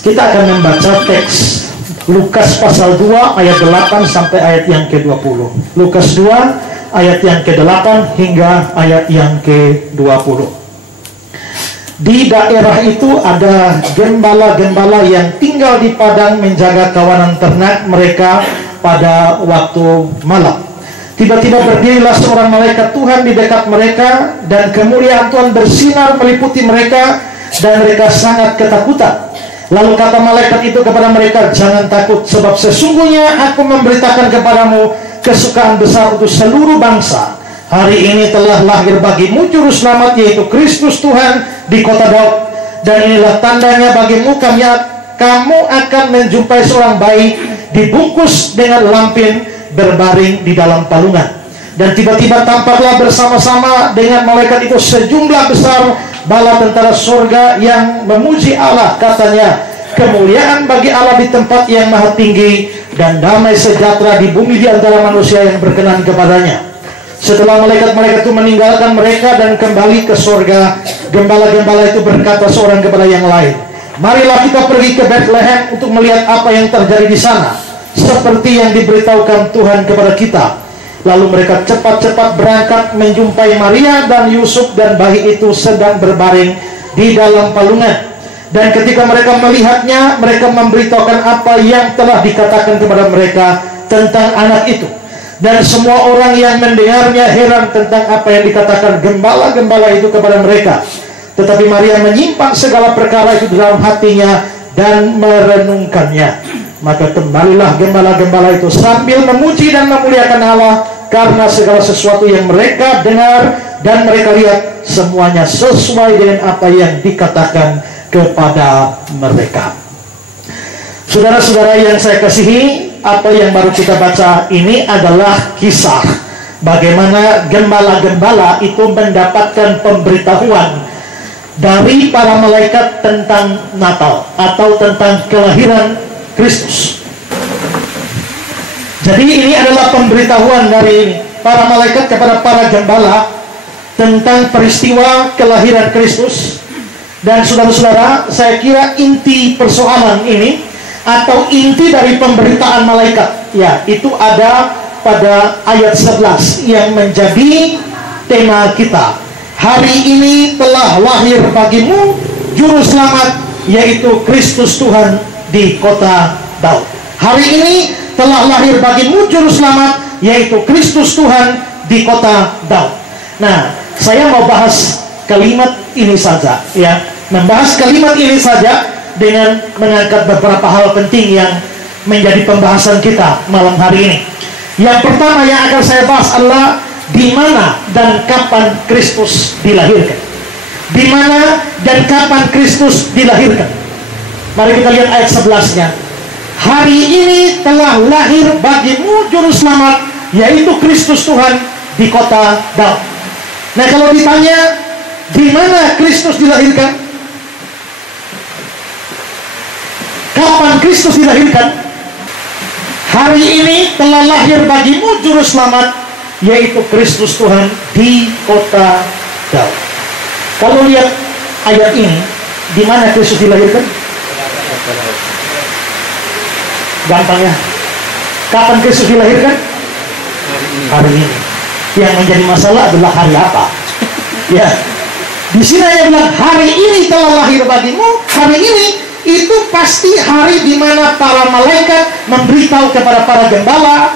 Kita akan membaca teks Lukas pasal 2 ayat 8 sampai ayat yang ke-20. Lukas 2 ayat yang ke-8 hingga ayat yang ke-20. Di daerah itu ada gembala-gembala yang tinggal di padang menjaga kawanan ternak mereka pada waktu malam. Tiba-tiba berdirilah seorang malaikat Tuhan di dekat mereka, dan kemuliaan Tuhan bersinar meliputi mereka, dan mereka sangat ketakutan. Lalu kata malaikat itu kepada mereka, "Jangan takut, sebab sesungguhnya aku memberitakan kepadamu kesukaan besar untuk seluruh bangsa. Hari ini telah lahir bagimu juru selamat, yaitu Kristus Tuhan di kota Daud. Dan inilah tandanya bagimu, kamu akan menjumpai seorang bayi dibungkus dengan lampin berbaring di dalam palungan." Dan tiba-tiba tampaklah bersama-sama dengan malaikat itu sejumlah besar bala tentara surga yang memuji Allah. Katanya, "Kemuliaan bagi Allah di tempat yang maha tinggi, dan damai sejahtera di bumi di antara manusia yang berkenan kepadanya." Setelah malaikat-malaikat itu meninggalkan mereka dan kembali ke surga, gembala-gembala itu berkata seorang kepada yang lain, "Marilah kita pergi ke Bethlehem untuk melihat apa yang terjadi di sana, seperti yang diberitahukan Tuhan kepada kita." Lalu mereka cepat-cepat berangkat menjumpai Maria dan Yusuf, dan bayi itu sedang berbaring di dalam palungan. Dan ketika mereka melihatnya, mereka memberitahukan apa yang telah dikatakan kepada mereka tentang anak itu. Dan semua orang yang mendengarnya heran tentang apa yang dikatakan gembala-gembala itu kepada mereka. Tetapi Maria menyimpan segala perkara itu dalam hatinya dan merenungkannya. Maka kembalilah gembala-gembala itu sambil memuji dan memuliakan Allah, karena segala sesuatu yang mereka dengar dan mereka lihat semuanya sesuai dengan apa yang dikatakan kepada mereka. Saudara-saudara yang saya kasihi, apa yang baru kita baca ini adalah kisah bagaimana gembala-gembala itu mendapatkan pemberitahuan dari para malaikat tentang Natal atau tentang kelahiran Kristus. Jadi ini adalah pemberitahuan dari para malaikat kepada para gembala tentang peristiwa kelahiran Kristus. Dan saudara-saudara, saya kira inti persoalan ini atau inti dari pemberitaan malaikat, ya, itu ada pada ayat 11 yang menjadi tema kita. Hari ini telah lahir bagimu juru selamat, yaitu Kristus Tuhan di kota Daud. Hari ini telah lahir bagimu juru selamat, yaitu Kristus Tuhan di kota Daud. Nah, saya mau bahas kalimat ini saja, ya, membahas kalimat ini saja dengan mengangkat beberapa hal penting yang menjadi pembahasan kita malam hari ini. Yang pertama yang akan saya bahas adalah di mana dan kapan Kristus dilahirkan. Di mana dan kapan Kristus dilahirkan. Mari kita lihat ayat 11-nya. Hari ini telah lahir bagimu juru selamat, yaitu Kristus Tuhan di kota Daud. Nah, kalau ditanya di mana Kristus dilahirkan, kapan Kristus dilahirkan? Hari ini telah lahir bagimu juru selamat, yaitu Kristus Tuhan di kota Daud. Kalau lihat ayat ini, di mana Kristus dilahirkan? Gampang ya. Kapan Kristus dilahirkan? Hari ini. Yang menjadi masalah adalah hari apa? Ya. Di sini yang bilang hari ini telah lahir bagimu. Hari ini itu pasti hari di mana para malaikat memberitahu kepada para gembala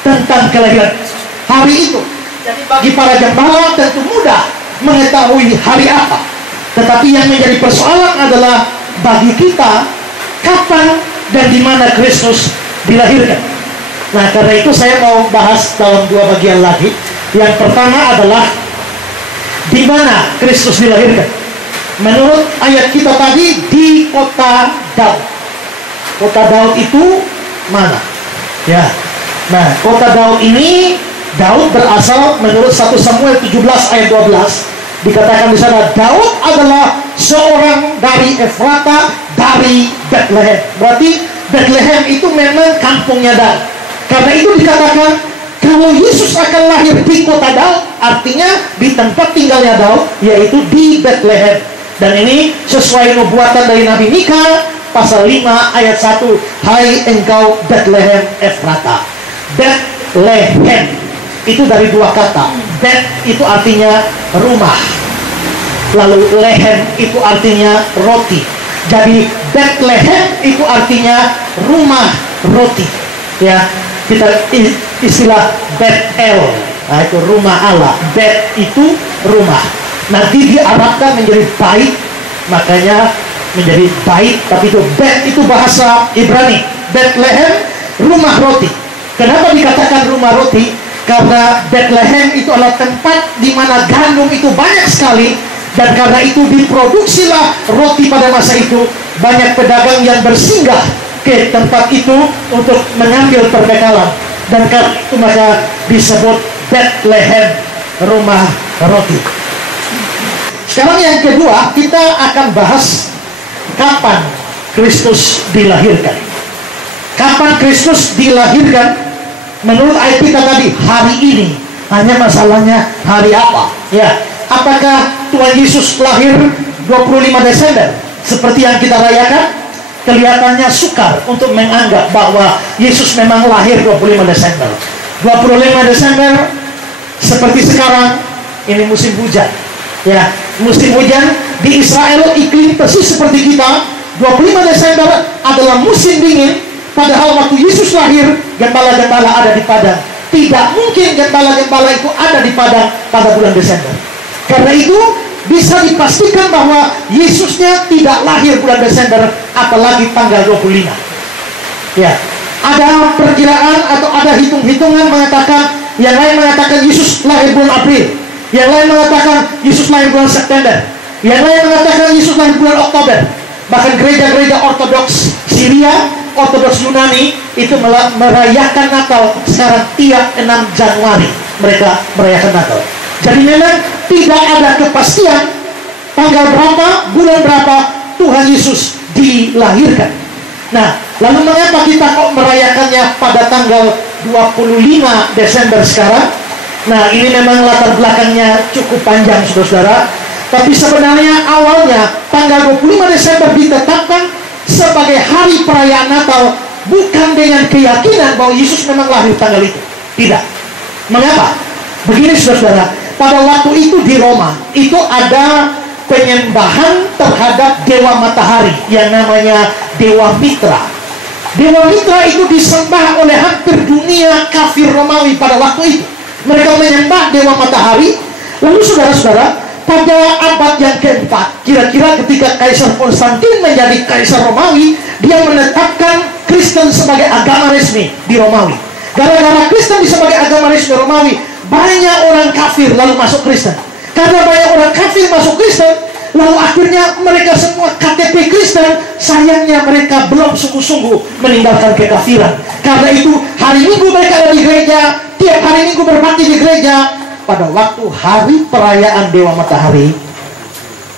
tentang kelahiran hari itu. Jadi bagi para gembala tentu mudah mengetahui hari apa. Tetapi yang menjadi persoalan adalah bagi kita, kapan dan di mana Kristus dilahirkan. Nah, karena itu saya mau bahas dalam dua bagian lagi. Yang pertama adalah di mana Kristus dilahirkan. Menurut ayat kita tadi, di kota Daud. Kota Daud itu mana? Ya. Nah, kota Daud ini, Daud berasal menurut 1 Samuel 17 ayat 12. Dikatakan di sana, Daud adalah seorang dari Efrata, dari Bethlehem. Berarti Bethlehem itu memang kampungnya Daud. Karena itu dikatakan, kalau Yesus akan lahir di kota Daud, artinya di tempat tinggalnya Daud, yaitu di Bethlehem. Dan ini sesuai nubuatan dari Nabi Mika pasal 5 ayat 1. Hai engkau Bethlehem Efrata. Bethlehem itu dari dua kata. Bet itu artinya rumah, lalu lehem itu artinya roti. Jadi Bethlehem itu artinya rumah roti. Ya, kita istilah Bethel, nah, itu rumah Allah. Bet itu rumah. Nanti diarabkan menjadi bait, makanya menjadi bait. Tapi itu bet itu bahasa Ibrani. Bethlehem rumah roti. Kenapa dikatakan rumah roti? Karena Bethlehem itu adalah tempat di mana gandum itu banyak sekali, dan karena itu diproduksilah roti pada masa itu. Banyak pedagang yang bersinggah ke tempat itu untuk mengambil perbekalan, dan karena itu maka disebut Bethlehem rumah roti. Sekarang yang kedua, kita akan bahas kapan Kristus dilahirkan. Kapan Kristus dilahirkan? Menurut ayat kita tadi, hari ini. Hanya masalahnya hari apa? Ya, apakah Tuhan Yesus lahir 25 Desember seperti yang kita rayakan? Kelihatannya sukar untuk menganggap bahwa Yesus memang lahir 25 Desember. 25 Desember seperti sekarang ini musim hujan. Ya, musim hujan di Israel iklim persis seperti kita. 25 Desember adalah musim dingin. Padahal waktu Yesus lahir, gembala-gembala ada di padang. Tidak mungkin gembala-gembala itu ada di padang pada bulan Desember. Karena itu bisa dipastikan bahwa Yesusnya tidak lahir bulan Desember, apalagi tanggal 25. Ya, ada perkiraan atau ada hitung-hitungan mengatakan, yang lain mengatakan Yesus lahir bulan April, yang lain mengatakan Yesus lahir bulan September, yang lain mengatakan Yesus lahir bulan Oktober. Bahkan gereja-gereja Ortodoks Syria, Ortodoks Yunani itu merayakan Natal sekarang tiap 6 Januari mereka merayakan Natal. Jadi memang tidak ada kepastian tanggal berapa, bulan berapa Tuhan Yesus dilahirkan. Nah, lalu mengapa kita kok merayakannya pada tanggal 25 Desember sekarang? Nah, ini memang latar belakangnya cukup panjang, saudara-saudara. Tapi sebenarnya awalnya tanggal 25 Desember ditetapkan sebagai hari perayaan Natal, bukan dengan keyakinan bahwa Yesus memang lahir tanggal itu. Tidak. Mengapa? Begini, saudara-saudara, pada waktu itu di Roma itu ada penyembahan terhadap dewa matahari yang namanya Dewa Mitra. Dewa Mitra itu disembah oleh hampir dunia kafir Romawi pada waktu itu. Mereka menyembah dewa matahari. Lalu saudara-saudara, pada abad yang keempat, kira-kira ketika Kaisar Konstantin menjadi Kaisar Romawi, dia menetapkan Kristen sebagai agama resmi di Romawi. Gara-gara Kristen sebagai agama resmi Romawi, banyak orang kafir lalu masuk Kristen. Karena banyak orang kafir masuk Kristen, lalu akhirnya mereka semua KTP Kristen. Sayangnya mereka belum sungguh-sungguh meninggalkan kekafiran. Karena itu hari Minggu mereka ada di gereja, tiap hari Minggu berbakti di gereja. Pada waktu hari perayaan Dewa Matahari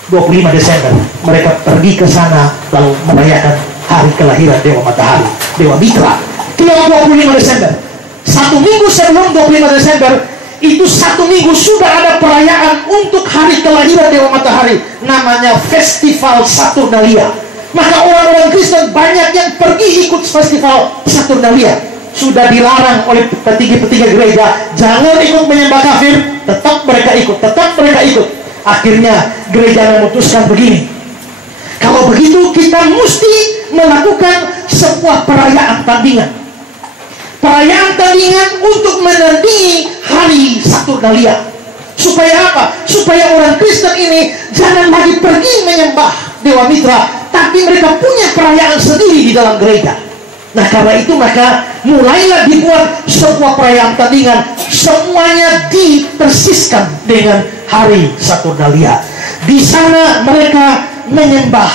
25 Desember, mereka pergi ke sana lalu merayakan hari kelahiran Dewa Matahari, Dewa Mitra. Tiap 25 Desember, 1 minggu sebelum 25 Desember, itu 1 minggu sudah ada perayaan untuk hari kelahiran Dewa Matahari, namanya Festival Saturnalia. Maka orang-orang Kristen banyak yang pergi ikut Festival Saturnalia. Sudah dilarang oleh petinggi-petinggi gereja, jangan ikut menyembah kafir, tetap mereka ikut, Akhirnya gereja memutuskan begini, kalau begitu kita mesti melakukan sebuah perayaan tandingan. Perayaan tandingan untuk menandingi hari Saturnalia. Supaya apa? Supaya orang Kristen ini jangan lagi pergi menyembah Dewa Mitra, tapi mereka punya perayaan sendiri di dalam gereja. Nah, karena itu maka mulailah dibuat sebuah perayaan tandingan. Semuanya dipersiskan dengan hari Saturnalia. Di sana mereka menyembah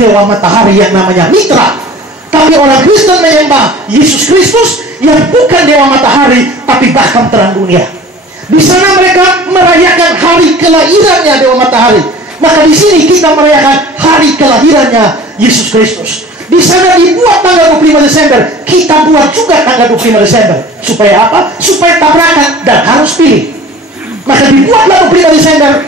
Dewa Matahari yang namanya Mitra. Tapi orang Kristen menyembah Yesus Kristus yang bukan Dewa Matahari, tapi bahkan terang dunia. Di sana mereka merayakan hari kelahirannya Dewa Matahari. Maka di sini kita merayakan hari kelahirannya Yesus Kristus. Di sana dibuat tanggal 25 Desember, kita buat juga tanggal 25 Desember. Supaya apa? Supaya tabrakan dan harus pilih. Maka dibuatlah 25 Desember.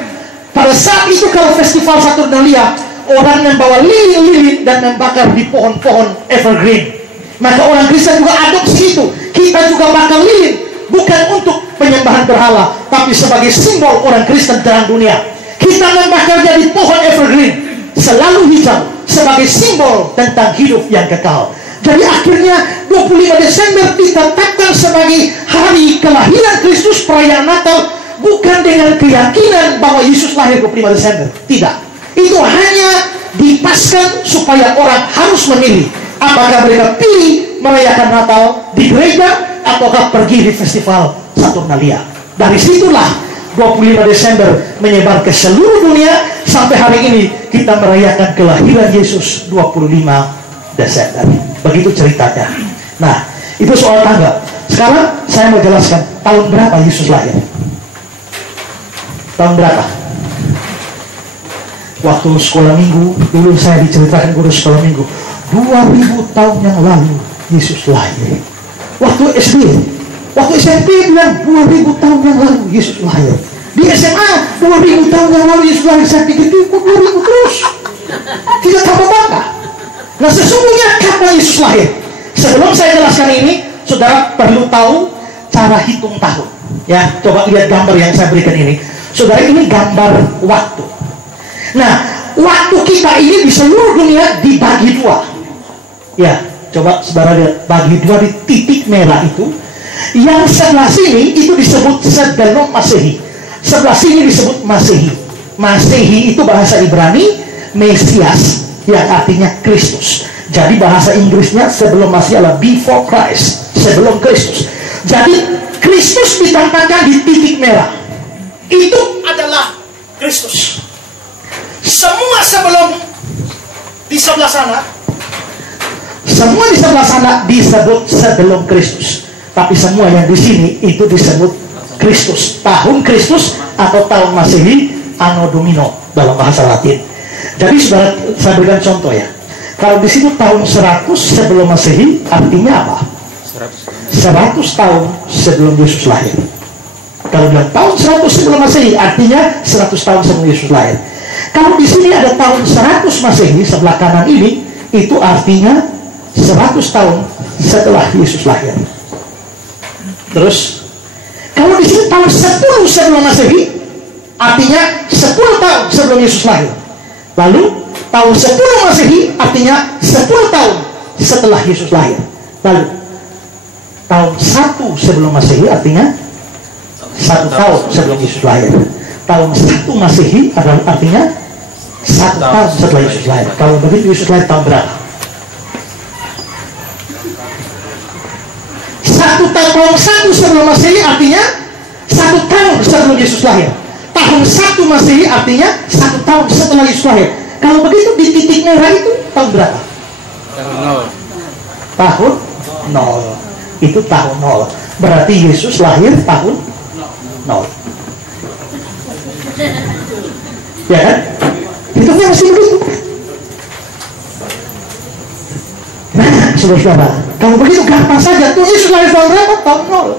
Pada saat itu kalau Festival Saturnalia, orang membawa lilin-lilin dan membakar di pohon-pohon evergreen. Maka orang Kristen juga adopsi itu. Kita juga bakar lilin, bukan untuk penyembahan berhala, tapi sebagai simbol orang Kristen dalam dunia. Kita membakarnya di pohon evergreen, selalu hijau, sebagai simbol tentang hidup yang kekal. Jadi akhirnya 25 Desember ditetapkan sebagai hari kelahiran Kristus, perayaan Natal, bukan dengan keyakinan bahwa Yesus lahir 25 Desember. Tidak. Itu hanya dipaskan supaya orang harus memilih apakah mereka pilih merayakan Natal di gereja ataukah pergi di festival Saturnalia. Dari situlah 25 Desember menyebar ke seluruh dunia. Sampai hari ini kita merayakan kelahiran Yesus 25 Desember. Begitu ceritanya. Nah, itu soal tanggal. Sekarang saya mau jelaskan tahun berapa Yesus lahir. Tahun berapa? Waktu sekolah minggu, dulu saya diceritakan guru sekolah minggu, 2000 tahun yang lalu Yesus lahir. Waktu SD, waktu SMP bilang 2000 tahun yang lalu Yesus lahir. Di SMA 2000 tahun yang lalu Yesus lahir. Saya pikir itu 2000 terus, tidak tambah bangga. Nah, sesungguhnya kapan Yesus lahir? Sebelum saya jelaskan ini, saudara perlu tahu cara hitung tahun. Ya, coba lihat gambar yang saya berikan ini. Saudara, ini gambar waktu. Nah, waktu kita ini di seluruh dunia dibagi dua. Ya, coba saudara lihat, bagi dua di titik merah itu. Yang sebelah sini itu disebut sebelum Masehi. Sebelah sini disebut Masehi. Masehi itu bahasa Ibrani, Mesias, yang artinya Kristus. Jadi bahasa Inggrisnya sebelum Masehi adalah before Christ, sebelum Kristus. Jadi Kristus ditampakkan di titik merah. Itu adalah Kristus. Semua sebelum di sebelah sana, semua di sebelah sana disebut sebelum Kristus. Tapi semua yang di sini itu disebut Kristus, tahun Kristus atau tahun Masehi, Anno Domini dalam bahasa Latin. Jadi saudara, saya berikan contoh ya. Kalau di situ tahun 100 sebelum Masehi, artinya apa? 100 tahun sebelum Yesus lahir. Kalau bilang tahun 100 sebelum Masehi, artinya 100 tahun sebelum Yesus lahir. Kalau di sini ada tahun 100 Masehi sebelah kanan ini, itu artinya 100 tahun setelah Yesus lahir. Terus, kalau di sini tahun 10 sebelum Masehi, artinya 10 tahun sebelum Yesus lahir. Lalu tahun 10 Masehi artinya 10 tahun setelah Yesus lahir. Lalu tahun 1 sebelum Masehi artinya 1 tahun sebelum Yesus lahir. Tahun 1 Masehi adalah artinya 1 tahun setelah Yesus lahir. Kalau begitu Yesus lahir tahun berapa? 1 sebelum Masehi artinya 1 tahun sebelum Yesus lahir. Tahun 1 Masehi artinya 1 tahun setelah Yesus lahir. Kalau begitu di titik merah itu tahun berapa? Tahun 0. Itu tahun 0. Berarti Yesus lahir tahun 0. Ya kan? Hitungnya masih begitu. Nah, saudara-saudara, kalau begitu gampang saja. Tuhan Yesus lahir tahun berapa? Tahun 0.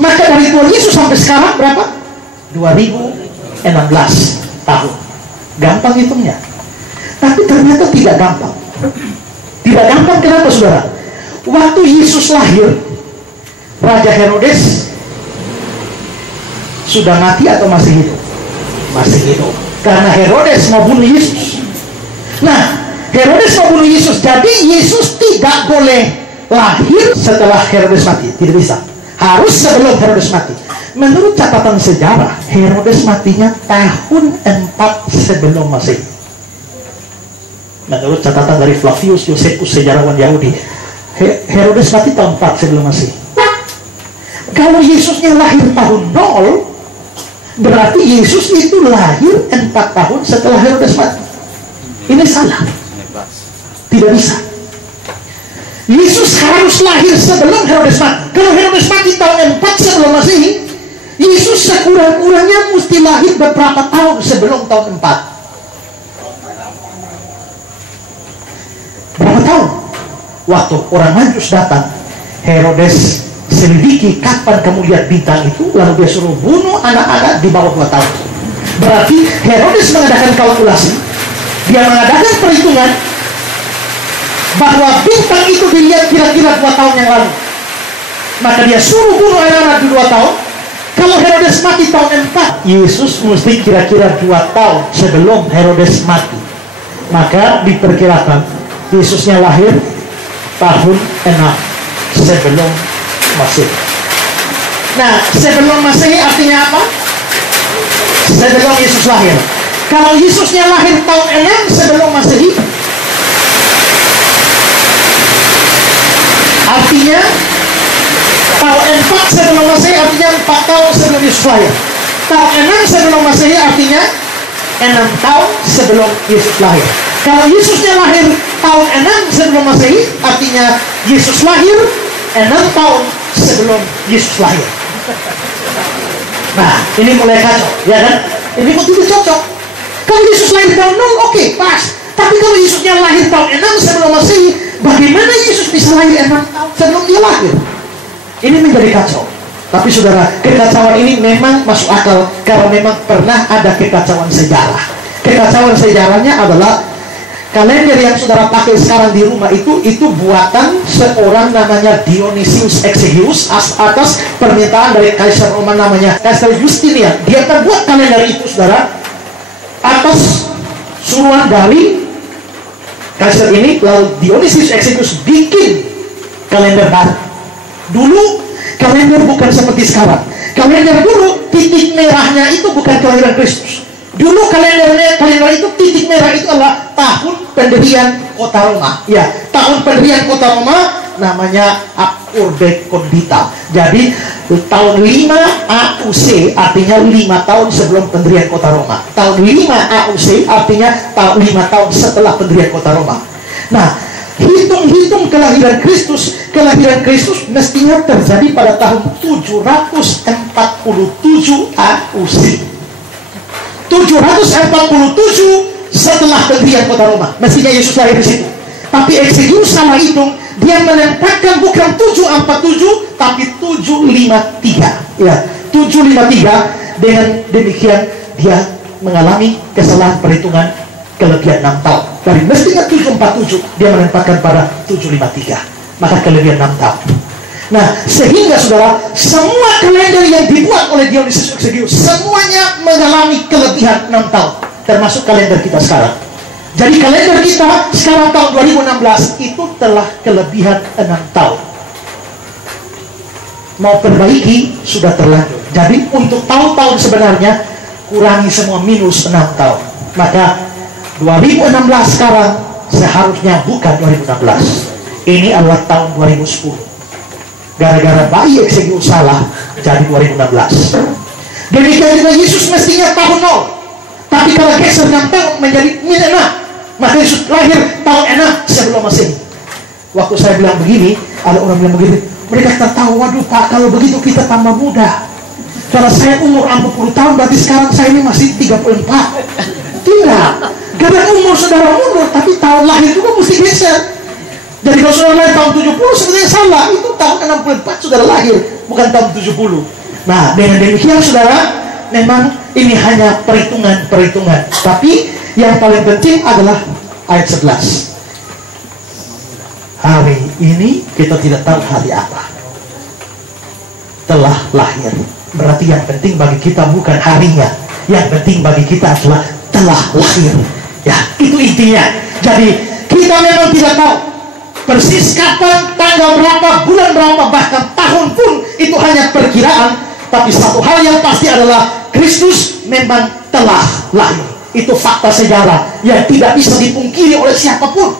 Maka dari Tuhan Yesus sampai sekarang berapa? 2016 tahun. Gampang hitungnya. Tapi ternyata tidak gampang. Tidak gampang kenapa saudara? Waktu Yesus lahir, Raja Herodes sudah mati atau masih hidup? Masih hidup. Karena Herodes mau bunuh Yesus. Nah, Herodes mau bunuh Yesus. Jadi Yesus tidak boleh lahir setelah Herodes mati. Tidak bisa. Harus sebelum Herodes mati. Menurut catatan sejarah, Herodes matinya tahun 4 sebelum Masehi. Menurut catatan dari Flavius Josephus, sejarawan Yahudi, Herodes mati tahun 4 sebelum Masehi. Kalau Yesusnya lahir tahun 0, berarti Yesus itu lahir 4 tahun setelah Herodes mati. Ini salah. Tidak bisa. Yesus harus lahir sebelum Herodes mati. Kalau Herodes mati tahun 4 sebelum Masehi, Yesus sekurang-kurangnya mesti lahir beberapa tahun sebelum tahun 4. Berapa tahun? Waktu orang Majus datang, Herodes selidiki kapan kamu lihat bintang itu, lalu dia suruh bunuh anak-anak di bawah 2 tahun. Berarti Herodes mengadakan kalkulasi, Dia mengadakan perhitungan bahwa bintang itu dilihat kira-kira 2 tahun yang lalu. Maka dia suruh bunuh anak-anak di 2 tahun. Kalau Herodes mati tahun 4, Yesus mesti kira-kira 2 tahun sebelum Herodes mati. Maka diperkirakan Yesusnya lahir tahun 6 sebelum Masehi. Nah, sebelum Masehi artinya apa? Sebelum Yesus lahir. Kalau Yesusnya lahir tahun 6 sebelum Masehi, artinya tahun 4 sebelum Masehi artinya 4 tahun sebelum Yesus lahir. Tahun 6 sebelum Masehi artinya 6 tahun sebelum Yesus lahir. Kalau Yesusnya lahir tahun 6 sebelum Masehi, artinya Yesus lahir 6 tahun sebelum Yesus lahir. Nah, ini mulai kacau, ya kan? Ini kok tidak cocok. Kalau Yesus lahir tahun 0, oke, pas. Tapi kalau Yesusnya lahir tahun 6 sebelum Masehi, bagaimana Yesus bisa lahir 6 tahun sebelum dia lahir? Ini menjadi kacau. Tapi saudara, kekacauan ini memang masuk akal kalau memang pernah ada kekacauan sejarah. Kekacauan sejarahnya adalah kalender yang saudara pakai sekarang di rumah itu buatan seorang namanya Dionysius Exiguus atas permintaan dari Kaisar Roma namanya Kaisar Justinian. Dia terbuat kalender itu, saudara, atas suruhan dari Kaisar ini. Lalu Dionysius Exiguus bikin kalender baru. Dulu kalender bukan seperti sekarang. Kalender dulu titik merahnya itu bukan kelahiran Kristus. Dulu kalender itu titik merah itu adalah tahun pendirian kota Roma. Ya, tahun pendirian kota Roma namanya Ab Urbe Condita. Jadi tahun 5 AUC artinya 5 tahun sebelum pendirian kota Roma. Tahun 5 AUC artinya 5 tahun setelah pendirian kota Roma. Nah, hitung-hitung kelahiran Kristus mestinya terjadi pada tahun 747 AUC. 747 setelah pendirian kota Roma. Mestinya Yesus lahir di situ. Tapi Exiguus salah hitung. Dia menempatkan bukan 747 tapi 753. Ya, 753. Dengan demikian dia mengalami kesalahan perhitungan kelebihan 6 tahun. Dari mestinya 747 dia menempatkan pada 753. Maka kelebihan 6 tahun. Nah, sehingga saudara, semua kalender yang dibuat oleh Dionysius Exiguus semuanya mengalami kelebihan 6 tahun, termasuk kalender kita sekarang. Jadi kalender kita sekarang tahun 2016 itu telah kelebihan 6 tahun. Mau perbaiki sudah terlanjur. Jadi untuk tahun-tahun sebenarnya kurangi semua minus 6 tahun. Maka 2016 sekarang seharusnya bukan 2016. Ini adalah tahun 2010. Gara-gara bayi Exiguus salah, jadi 2016. Demikian juga Yesus mestinya tahun 0. Tapi kalau geser 6 tahun menjadi min 6, maka Yesus lahir tahun 6 sebelum Masehi. Waktu saya bilang begini, ada orang bilang begini, mereka tertawa, waduh Pak, kalau begitu kita tambah muda. Kalau saya umur 40 tahun, berarti sekarang saya ini masih 34. Tidak. Karena umur saudara mundur, tapi tahun lahir juga mesti geser. Jadi kalau saudara lahir tahun 70 sebenarnya salah. Itu tahun 64 saudara lahir, bukan tahun 70. Nah, dengan demikian saudara, memang ini hanya perhitungan. Tapi yang paling penting adalah ayat 11. Hari ini kita tidak tahu hari apa. Telah lahir. Berarti yang penting bagi kita bukan harinya. Yang penting bagi kita adalah telah lahir. Ya, itu intinya. Jadi kita memang tidak tahu persis kapan, tanggal berapa, bulan berapa, bahkan tahun pun itu hanya perkiraan. Tapi satu hal yang pasti adalah Kristus memang telah lahir. Itu fakta sejarah yang tidak bisa dipungkiri oleh siapapun.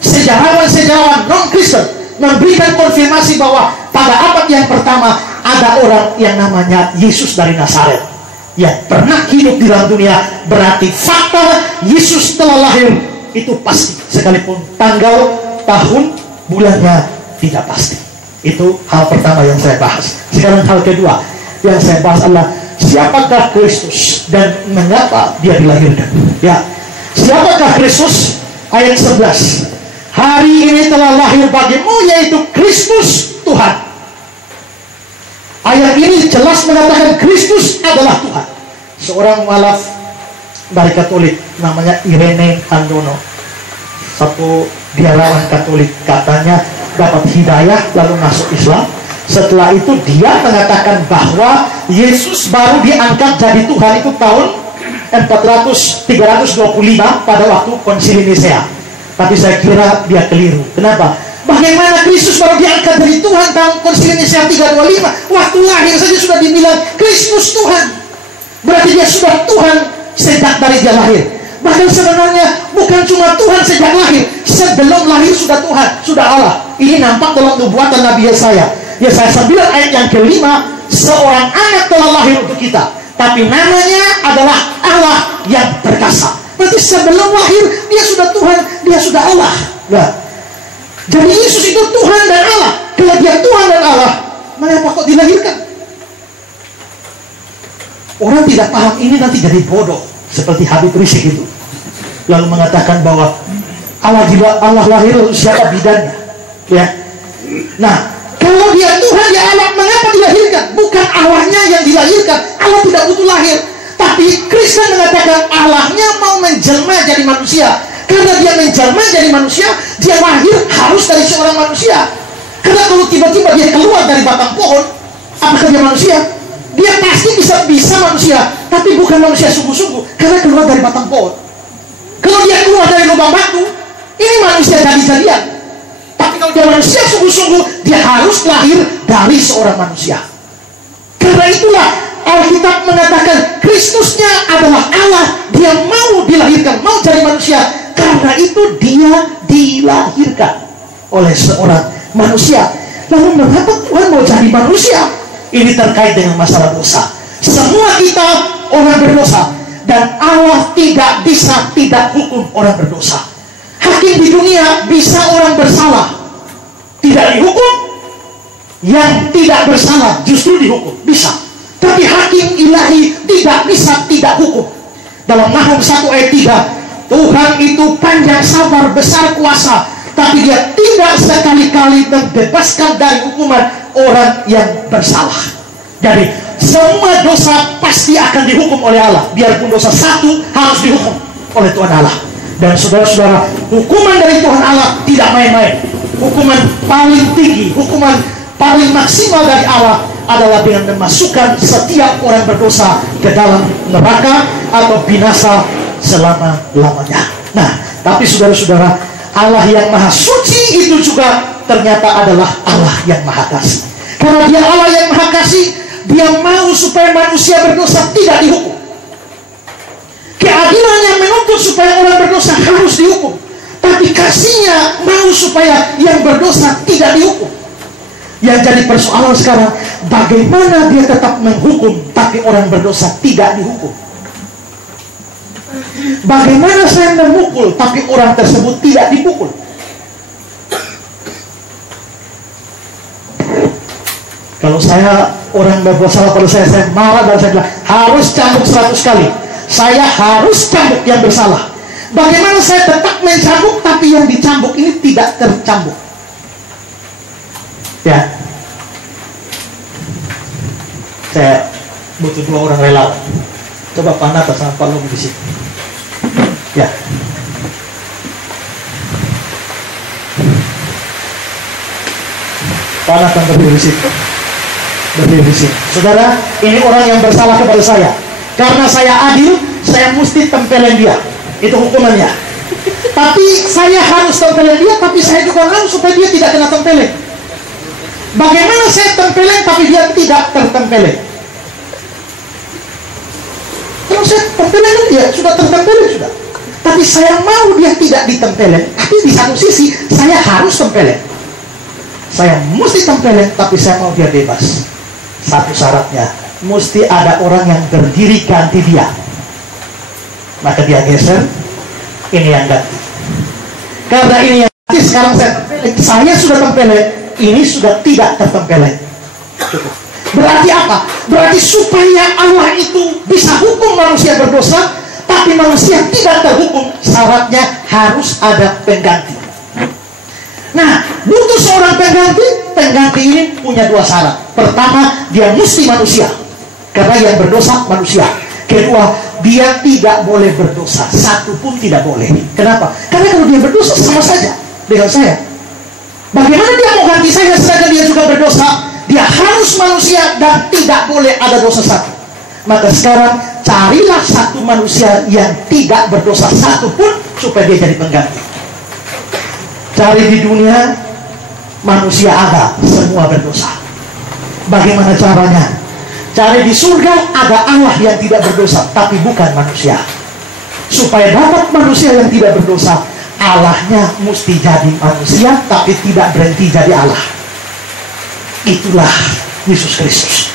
Sejarawan-sejarawan non-Kristen memberikan konfirmasi bahwa pada abad yang pertama ada orang yang namanya Yesus dari Nazaret yang pernah hidup di dalam dunia. Berarti fakta Yesus telah lahir itu pasti, sekalipun tanggal, tahun, bulannya tidak pasti. Itu hal pertama yang saya bahas. Sekarang hal kedua yang saya bahas adalah siapakah Kristus dan mengapa dia dilahirkan. Ya, siapakah Kristus? Ayat 11. Hari ini telah lahir bagimu, yaitu Kristus Tuhan. Ayat ini jelas mengatakan Kristus adalah Tuhan. Seorang mualaf dari Katolik, namanya Irene Andono. Satu biarawan Katolik, katanya dapat hidayah lalu masuk Islam. Setelah itu dia mengatakan bahwa Yesus baru diangkat jadi Tuhan itu tahun 325 pada waktu Konsili Nisea. Tapi saya kira dia keliru. Kenapa? Bagaimana Kristus baru diangkat dari Tuhan tahun Konsili Nisea 325? Waktu lahir saja sudah dibilang Kristus Tuhan. Berarti dia sudah Tuhan sejak dari dia lahir. Bahkan sebenarnya bukan cuma Tuhan sejak lahir, sebelum lahir sudah Tuhan, sudah Allah. Ini nampak dalam nubuatan Nabi Yesaya. Yesaya 9 ayat yang ke-5, seorang anak telah lahir untuk kita, tapi namanya adalah Allah yang perkasa. Berarti sebelum lahir dia sudah Tuhan, dia sudah Allah. Nah, jadi Yesus itu Tuhan dan Allah. Kalau dia Tuhan dan Allah, mengapa kok dilahirkan? Orang tidak paham ini nanti jadi bodoh, seperti Habib Rizik itu, lalu mengatakan bahwa Allah lahir, lalu siapa bidannya? Ya. Nah, kalau dia Tuhan, dia Allah, mengapa dilahirkan? Bukan Allahnya yang dilahirkan. Allah tidak butuh lahir. Tapi Kristen mengatakan Allahnya mau menjelma jadi manusia. Karena dia menjelma jadi manusia, dia lahir harus dari seorang manusia. Karena kalau tiba-tiba dia keluar dari batang pohon, apakah dia manusia? Dia pasti bisa manusia, tapi bukan manusia sungguh-sungguh, karena keluar dari batang pohon. Kalau dia keluar dari lubang batu, ini manusia jadi-jadian. Tapi kalau dia manusia sungguh-sungguh, dia harus lahir dari seorang manusia. Karena itulah Alkitab mengatakan Kristusnya adalah Allah. Dia mau dilahirkan, mau jadi manusia. Karena itu dia dilahirkan oleh seorang manusia. Lalu mengapa Tuhan mau jadi manusia? Ini terkait dengan masalah dosa. Semua kita orang berdosa, dan Allah tidak bisa tidak hukum orang berdosa. Hakim di dunia bisa orang bersalah tidak dihukum, yang tidak bersalah justru dihukum, bisa. Tapi hakim ilahi tidak bisa tidak hukum. Dalam Nahum 1 ayat 3, Tuhan itu panjang sabar, besar kuasa, tapi dia tidak sekali-kali membebaskan dari hukuman orang yang bersalah. Jadi semua dosa pasti akan dihukum oleh Allah. Biarpun dosa satu harus dihukum oleh Tuhan Allah. Dan saudara-saudara, hukuman dari Tuhan Allah tidak main-main. Hukuman paling tinggi, hukuman paling maksimal dari Allah adalah dengan memasukkan setiap orang berdosa ke dalam neraka atau binasa selama-lamanya. Nah, tapi saudara-saudara, Allah yang maha suci itu juga ternyata adalah Allah yang maha kasih. Karena dia Allah yang maha kasih, dia mau supaya manusia berdosa tidak dihukum. Keadilan yang menuntut supaya orang berdosa harus dihukum, tapi kasihnya mau supaya yang berdosa tidak dihukum. Yang jadi persoalan sekarang, bagaimana dia tetap menghukum tapi orang berdosa tidak dihukum? Bagaimana saya memukul tapi orang tersebut tidak dipukul? Kalau saya orang berbuat salah pada saya marah dan saya bilang harus cambuk 100 kali. Saya harus cambuk yang bersalah. Bagaimana saya tetap mencambuk tapi yang dicambuk ini tidak tercambuk? Ya, saya butuh 2 orang relawan. Coba Pak Nata sama Pak Long di sini. Ya, Pak Nata berdiri di situ. Berdiri di sini. Saudara, ini orang yang bersalah kepada saya. Karena saya adil, saya mesti tempelin dia. Itu hukumannya. Tapi saya harus tempelin dia, tapi saya juga mau supaya dia tidak kena tempelin. Bagaimana saya tempelin tapi dia tidak tertempelin? Kalau saya tempelin dia sudah tertempelin sudah. Tapi saya mau dia tidak ditempelin. Tapi di satu sisi saya harus tempelin. Saya mesti tempelin, tapi saya mau dia bebas. Satu syaratnya, mesti ada orang yang berdiri ganti dia. Maka dia geser, ini yang ganti. Karena ini yang ganti, sekarang saya sudah tempelin, ini sudah tidak tertempelin. Cukup. Berarti apa? Berarti supaya Allah itu bisa hukum manusia berdosa, tapi manusia tidak terhukum, syaratnya harus ada pengganti. Nah, butuh seorang pengganti. Pengganti ini punya 2 syarat. Pertama, dia mesti manusia, karena yang berdosa manusia. Kedua, dia tidak boleh berdosa, satu pun tidak boleh. Kenapa? Karena kalau dia berdosa sama saja dengan saya. Bagaimana dia mau ganti saya sedangkan dia juga berdosa? Dia harus manusia dan tidak boleh ada dosa satu. Maka sekarang carilah satu manusia yang tidak berdosa satu pun supaya dia jadi pengganti. Cari di dunia manusia ada, semua berdosa. Bagaimana caranya? Cari di surga ada Allah yang tidak berdosa, tapi bukan manusia. Supaya dapat manusia yang tidak berdosa, Allahnya mesti jadi manusia, tapi tidak berhenti jadi Allah. Itulah Yesus Kristus.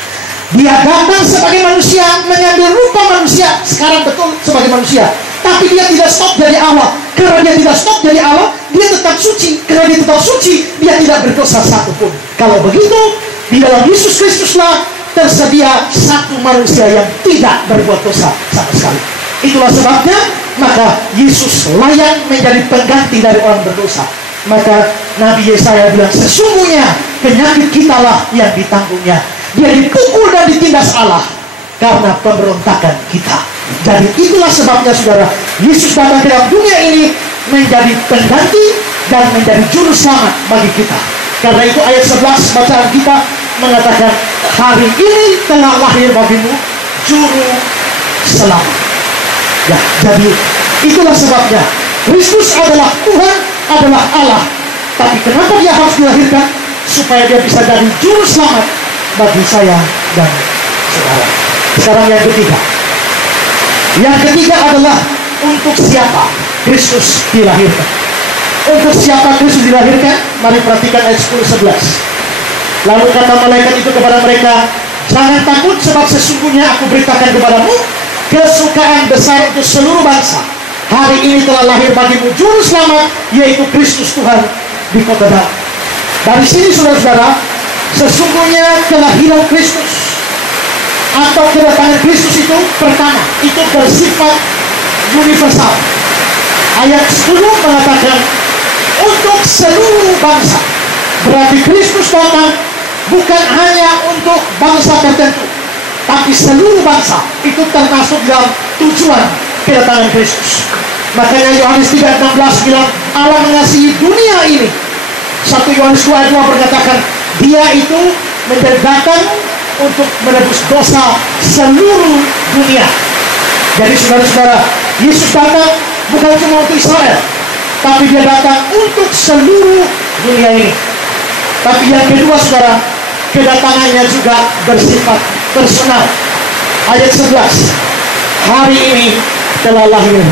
Dia datang sebagai manusia, mengambil rupa manusia, sekarang betul sebagai manusia. Tapi dia tidak stop jadi Allah. Karena dia tidak stop jadi Allah, dia tetap suci. Karena dia tetap suci, dia tidak berdosa satupun. Kalau begitu, di dalam Yesus Kristuslah tersedia satu manusia yang tidak berbuat dosa sama sekali. Itulah sebabnya maka Yesus layak menjadi pengganti dari orang berdosa. Maka Nabi Yesaya bilang, sesungguhnya penyakit kita lah yang ditanggungnya. Dia dipukul dan ditindas Allah karena pemberontakan kita. Jadi itulah sebabnya saudara, Yesus datang ke dalam dunia ini menjadi pengganti dan menjadi juru selamat bagi kita. Karena itu ayat 11 bacaan kita mengatakan, hari ini telah lahir bagimu juru selamat. Ya, jadi itulah sebabnya Kristus adalah Tuhan, adalah Allah. Tapi kenapa dia harus dilahirkan? Supaya dia bisa jadi juru selamat bagi saya dan saudara. Sekarang yang ketiga. Yang ketiga adalah untuk siapa Kristus dilahirkan. Untuk siapa Kristus dilahirkan? Mari perhatikan ayat 10-11. Lalu kata malaikat itu kepada mereka, jangan takut, sebab sesungguhnya aku beritakan kepadamu kesukaan besar untuk seluruh bangsa. Hari ini telah lahir bagimu juru selamat, yaitu Kristus Tuhan di kota Daud. Dari sini saudara-saudara, sesungguhnya kelahiran Kristus atau kedatangan Kristus itu pertama, itu bersifat universal. Ayat 10 mengatakan untuk seluruh bangsa. Berarti Kristus datang bukan hanya untuk bangsa tertentu, tapi seluruh bangsa. Itu termasuk dalam tujuan kedatangan Kristus. Makanya Yohanes 3:16 bilang, Allah mengasihi dunia ini. 1 Yohanes 2:2 berkatakan, dia itu menjadi datang untuk menebus dosa seluruh dunia. Jadi saudara-saudara, Yesus datang bukan cuma untuk Israel, tapi dia datang untuk seluruh dunia ini. Tapi yang kedua saudara, kedatangannya juga bersifat personal. Ayat 11, hari ini telah lahir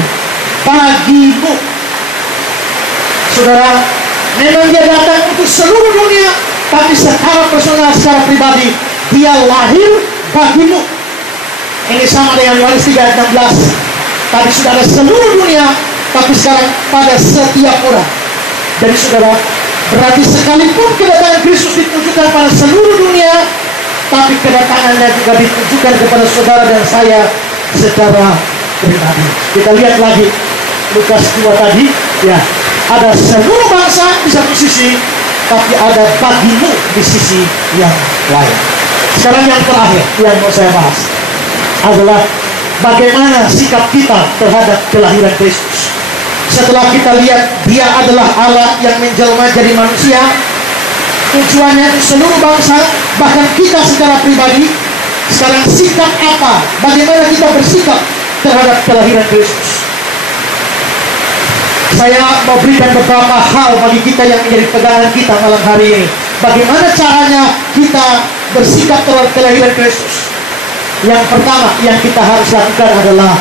bagimu. Saudara, memang dia datang untuk seluruh dunia, tapi secara personal, secara pribadi, dia lahir bagimu. Ini sama dengan Yohanes 3:16. Tadi sudah ada seluruh dunia, tapi sekarang pada setiap orang. Jadi saudara, berarti sekalipun kedatangan Kristus ditujukan pada seluruh dunia, tapi kedatangannya juga ditujukan kepada saudara dan saya secara pribadi. Kita lihat lagi Lukas 2 tadi, ya, ada seluruh bangsa di satu sisi, tapi ada bagimu di sisi yang lain. Sekarang yang terakhir yang mau saya bahas adalah bagaimana sikap kita terhadap kelahiran Kristus. Setelah kita lihat dia adalah Allah yang menjelma jadi manusia, tujuannya untuk seluruh bangsa, bahkan kita secara pribadi. Sekarang sikap apa? Bagaimana kita bersikap terhadap kelahiran Kristus? Saya mau berikan beberapa hal bagi kita yang menjadi pegangan kita malam hari ini. Bagaimana caranya kita bersikap terhadap kelahiran Kristus? Yang pertama yang kita harus lakukan adalah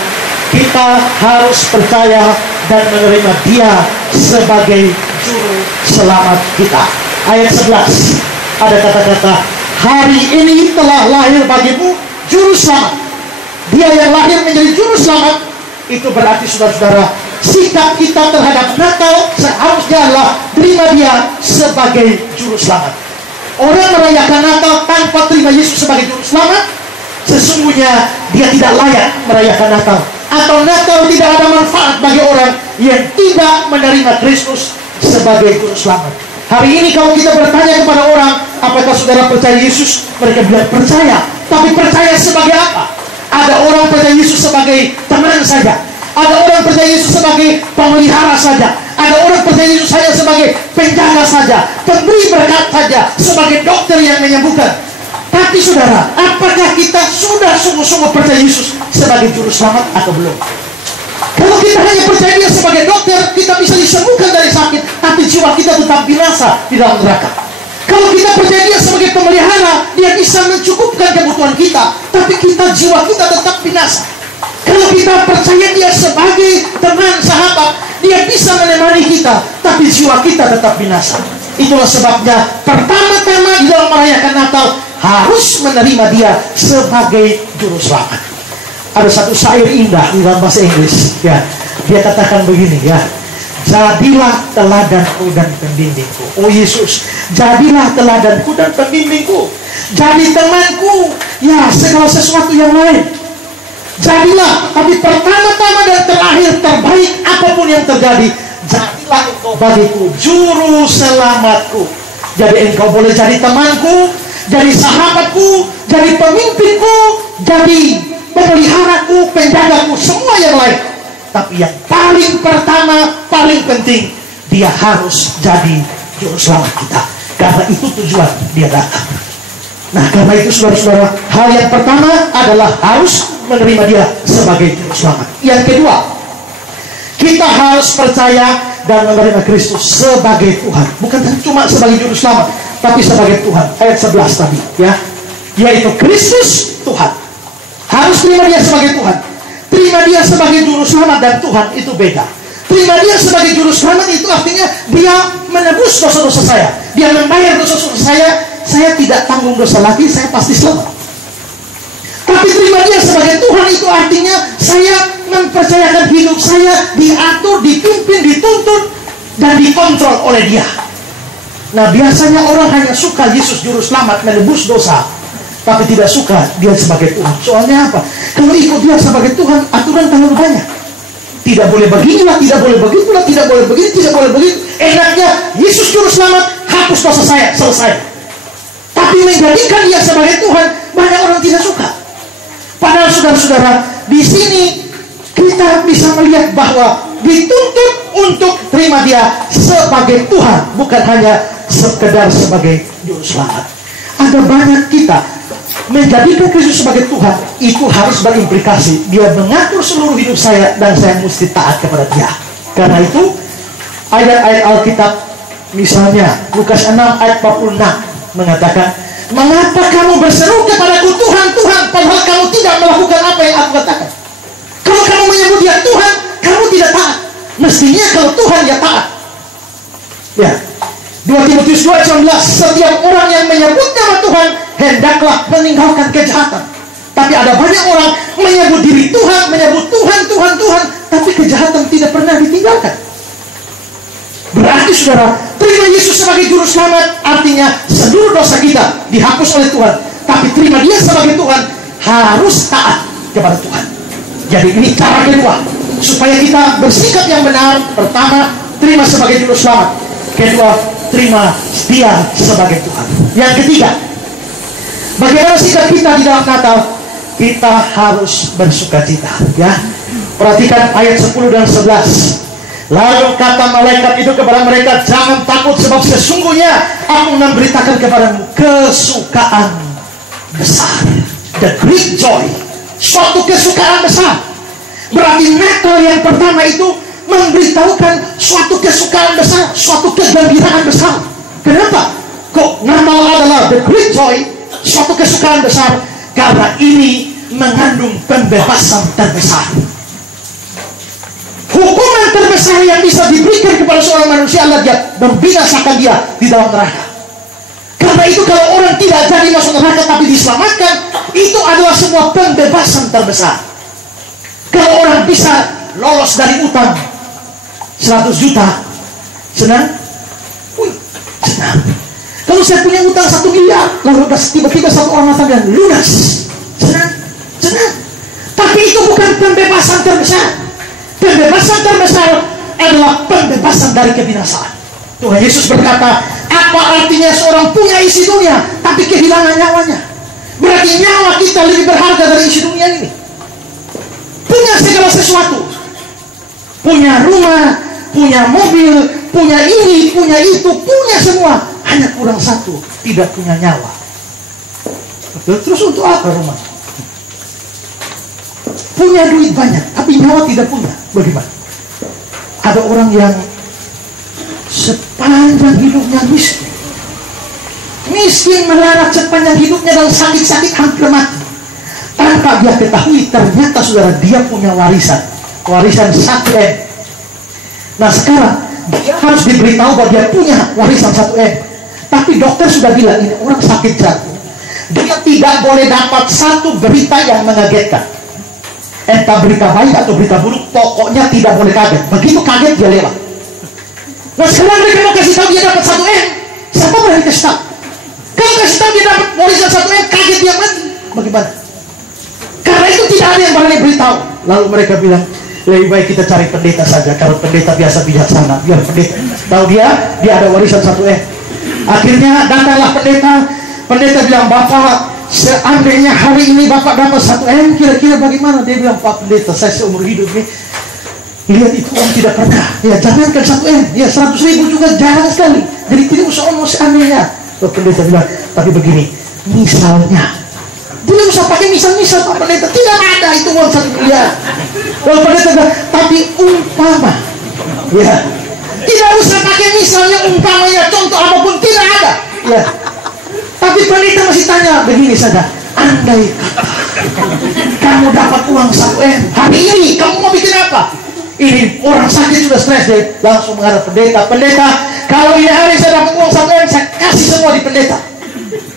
kita harus percaya dan menerima dia sebagai juru selamat kita. Ayat 11 ada kata-kata, hari ini telah lahir bagimu juru selamat. Dia yang lahir menjadi juru selamat. Itu berarti saudara-saudara, sikap kita terhadap Natal seharusnya adalah terima dia sebagai juru selamat. Orang merayakan Natal tanpa terima Yesus sebagai juru selamat, sesungguhnya dia tidak layak merayakan Natal. Atau Natal tidak ada manfaat bagi orang yang tidak menerima Kristus sebagai juru selamat. Hari ini kalau kita bertanya kepada orang, apakah saudara percaya Yesus? Mereka bilang percaya. Tapi percaya sebagai apa? Ada orang percaya Yesus sebagai teman saja. Ada orang percaya Yesus sebagai pemelihara saja. Ada orang percaya Yesus hanya sebagai penjaga saja, pemberi berkat saja, sebagai dokter yang menyembuhkan. Tapi saudara, apakah kita sudah sungguh-sungguh percaya Yesus sebagai juru selamat atau belum? Kalau kita hanya percaya Dia sebagai dokter, kita bisa disembuhkan dari sakit, tapi jiwa kita tetap binasa di dalam neraka. Kalau kita percaya Dia sebagai pemelihara, Dia bisa mencukupkan kebutuhan kita, tapi jiwa kita tetap binasa. Kalau kita percaya Dia sebagai teman sahabat, Dia bisa menemani kita, tapi jiwa kita tetap binasa. Itulah sebabnya pertama-tama di dalam merayakan Natal harus menerima Dia sebagai juru selamat. Ada satu syair indah di dalam bahasa Inggris, ya. Dia katakan begini, ya. Jadilah teladanku dan pembimbingku. Oh Yesus, jadilah teladanku dan pembimbingku. Jadi temanku, ya, segala sesuatu yang lain. Jadilah, tapi pertama-tama dan terakhir terbaik apapun yang terjadi, jadilah engkau bagiku juru selamatku. Jadi engkau boleh jadi temanku, jadi sahabatku, jadi pemimpinku, jadi pemeliharaku, penjagaku, semua yang lain. Tapi yang paling pertama, paling penting, Dia harus jadi juru selamat kita. Karena itu tujuan Dia datang. Nah, karena itu saudara-saudara, hal yang pertama adalah harus menerima Dia sebagai juru selamat. Yang kedua, kita harus percaya dan menerima Kristus sebagai Tuhan. Bukan cuma sebagai juru selamat, tapi sebagai Tuhan. Ayat 11 tadi, ya, yaitu Kristus Tuhan. Harus terima Dia sebagai Tuhan. Terima Dia sebagai juru selamat dan Tuhan itu beda. Terima Dia sebagai juru selamat itu artinya Dia menebus dosa-dosa saya. Dia membayar dosa-dosa saya. Saya tidak tanggung dosa lagi, saya pasti selamat. Tapi terima Dia sebagai Tuhan itu artinya saya mempercayakan hidup saya diatur, dipimpin, dituntun, dan dikontrol oleh Dia. Nah, biasanya orang hanya suka Yesus juru selamat menebus dosa, tapi tidak suka Dia sebagai Tuhan. Soalnya apa? Kalau ikut Dia sebagai Tuhan, aturan terlalu banyak. Tidak boleh beginilah, tidak boleh begitulah, tidak boleh begini, tidak boleh begitu. Enaknya Yesus juru selamat, hapus dosa saya, selesai. Tapi menjadikan Dia sebagai Tuhan, banyak orang tidak suka. Padahal saudara-saudara, di sini kita bisa melihat bahwa dituntut untuk terima Dia sebagai Tuhan, bukan hanya sekedar sebagai juru selamat. Ada banyak kita menjadikan Kristus sebagai Tuhan, itu harus berimplikasi Dia mengatur seluruh hidup saya dan saya mesti taat kepada Dia. Karena itu ayat-ayat Alkitab, misalnya Lukas 6 ayat 46 mengatakan, mengapa kamu berseru kepadaku Tuhan, Tuhan, padahal kamu tidak melakukan apa yang aku katakan. Kalau kamu menyebut Dia Tuhan, kamu tidak taat. Mestinya kalau Tuhan ya taat. Ya, 2 Timotius 2:19, setiap orang yang menyebut nama Tuhan hendaklah meninggalkan kejahatan. Tapi ada banyak orang menyebut diri Tuhan, menyebut Tuhan, Tuhan, Tuhan, tapi kejahatan tidak pernah ditinggalkan. Berarti saudara, terima Yesus sebagai juru selamat artinya seluruh dosa kita dihapus oleh Tuhan. Tapi terima Dia sebagai Tuhan, harus taat kepada Tuhan. Jadi ini cara kedua, supaya kita bersikap yang benar. Pertama, terima sebagai juru selamat. Kedua, terima Dia sebagai Tuhan. Yang ketiga, bagaimana sikap kita di dalam Natal? Kita harus bersukacita, ya. Perhatikan ayat 10 dan 11. Lalu kata malaikat itu kepada mereka, jangan takut, sebab sesungguhnya aku memberitakan kepadamu kesukaan besar. The great joy. Suatu kesukaan besar. Berarti Natal yang pertama itu memberitahukan suatu kesukaan besar, suatu kegembiraan besar. Kenapa? Kok Natal adalah the great joy, suatu kesukaan besar? Karena ini mengandung pembebasan terbesar. Hukuman terbesar yang bisa diberikan kepada seorang manusia adalah Dia membinasakan dia di dalam neraka. Karena itu kalau orang tidak jadi masuk neraka tapi diselamatkan, itu adalah sebuah pembebasan terbesar. Kalau orang bisa lolos dari utang 100 juta, senang? Wih, senang. Kalau saya punya utang 1 miliar, lalu tiba-tiba satu orang mengatakan lunas, senang, senang. Tapi itu bukan pembebasan terbesar. Pembebasan terbesar adalah pembebasan dari kebinasaan. Tuhan Yesus berkata, apa artinya seorang punya isi dunia tapi kehilangan nyawanya? Berarti nyawa kita lebih berharga dari isi dunia ini. punya segala sesuatu, punya rumah, punya mobil, punya ini, punya itu, punya semua, hanya kurang satu, tidak punya nyawa. Terus untuk apa rumah? Punya duit banyak, tapi nyawa tidak punya. Bagaimana? Ada orang yang sepanjang hidupnya miskin. Miskin melarat sepanjang hidupnya dan sakit-sakit hampir mati. Tanpa dia ketahui, ternyata saudara, dia punya warisan 1M. Nah sekarang dia harus diberitahu bahwa dia punya warisan 1M. Tapi dokter sudah bilang ini orang sakit jantung. Dia tidak boleh dapat satu berita yang mengagetkan. Entah berita baik atau berita buruk, pokoknya tidak boleh kaget. Begitu kaget dia lewat. Nah sekarang mereka mau kasih tahu dia dapat 1M. Siapa berani kasih tahu? Kalau kasih tahu dia dapat warisan 1M, kaget dia mati. Bagaimana? Karena itu tidak ada yang berani beritahu. Lalu mereka bilang, lebih baik kita cari pendeta saja. Kalau pendeta biasa bijaksana, biar pendeta tahu dia ada warisan 1M. Akhirnya datanglah pendeta. Pendeta bilang, Bapak, seandainya hari ini Bapak dapat 1M, kira-kira bagaimana? Dia bilang, Pak Pendeta, saya seumur hidup nih, lihat itu om tidak pernah. Ya jangankan 1M, ya 100.000 juga jarang sekali. Jadi tidak usah om seandainya. Pak Pendeta bilang, tapi begini, misalnya. Tidak usah pakai misal-misal Pak Pendeta, tidak ada itu uang 1 miliar. Pak Pendeta bilang, tapi umpama. Ya, tidak usah pakai misalnya, umpamanya, contoh apapun, tidak ada. Ya. Tapi pendeta masih tanya begini saja, andai kata kamu dapat uang 1M hari ini, kamu mau bikin apa? Ini orang sakit sudah stres deh, langsung menghadap pendeta. Pendeta, kalau ini hari saya dapat uang 1M, saya kasih semua di pendeta.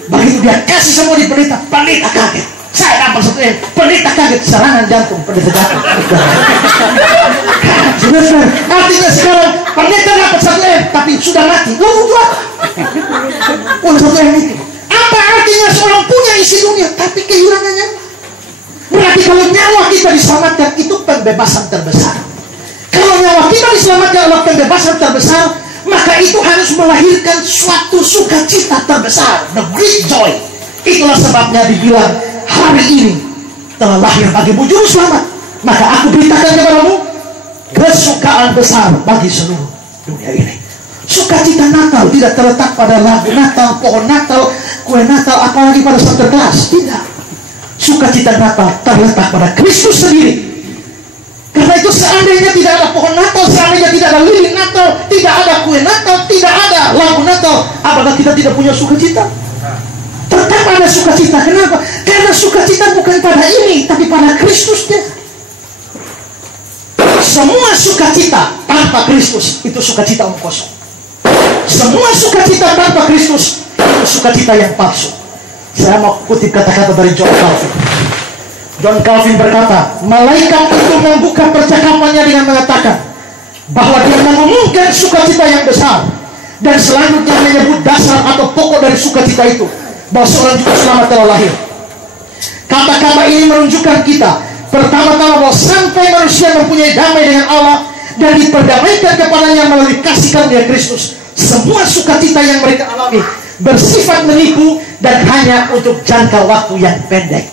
Begitu dia kasih semua di pendeta, pendeta kaget. Saya dapat 1M, pendeta kaget, serangan jantung, pendeta jatuh. Sudah, artinya sekarang pendeta dapat 1M, tapi sudah mati. Lalu buat uang 1M itu. Apa artinya seorang punya isi dunia tapi kehilangannya? Berarti kalau nyawa kita diselamatkan, itu pembebasan terbesar. Kalau nyawa kita diselamatkan adalah pembebasan terbesar, maka itu harus melahirkan suatu sukacita terbesar, the great joy. Itulah sebabnya dibilang, hari ini telah lahir bagimu juru selamat. Maka aku beritakan kepadamu kesukaan besar bagi seluruh dunia ini. Sukacita Natal tidak terletak pada lagu Natal, pohon Natal, kue Natal, apalagi pada Sinterklas. Tidak. Sukacita Natal terletak pada Kristus sendiri. Karena itu seandainya tidak ada pohon Natal, seandainya tidak ada lilin Natal, tidak ada kue Natal, tidak ada lagu Natal, apakah kita tidak punya sukacita? Tetap ada sukacita. Kenapa? Karena sukacita bukan pada ini, tapi pada Kristusnya. Semua sukacita tanpa Kristus itu sukacita omong kosong. Semua sukacita tanpa Kristus itu sukacita yang palsu. Saya mau kutip kata-kata dari John Calvin. John Calvin berkata, malaikat itu membuka percakapannya dengan mengatakan bahwa dia mengumumkan sukacita yang besar, dan selanjutnya menyebut dasar atau pokok dari sukacita itu, bahwa seorang juru selamat telah lahir. Kata-kata ini menunjukkan kita pertama-tama bahwa sampai manusia mempunyai damai dengan Allah dan diperdamaikan kepadanya melalui kasih karunia Kristus, semua sukacita yang mereka alami bersifat menipu dan hanya untuk jangka waktu yang pendek.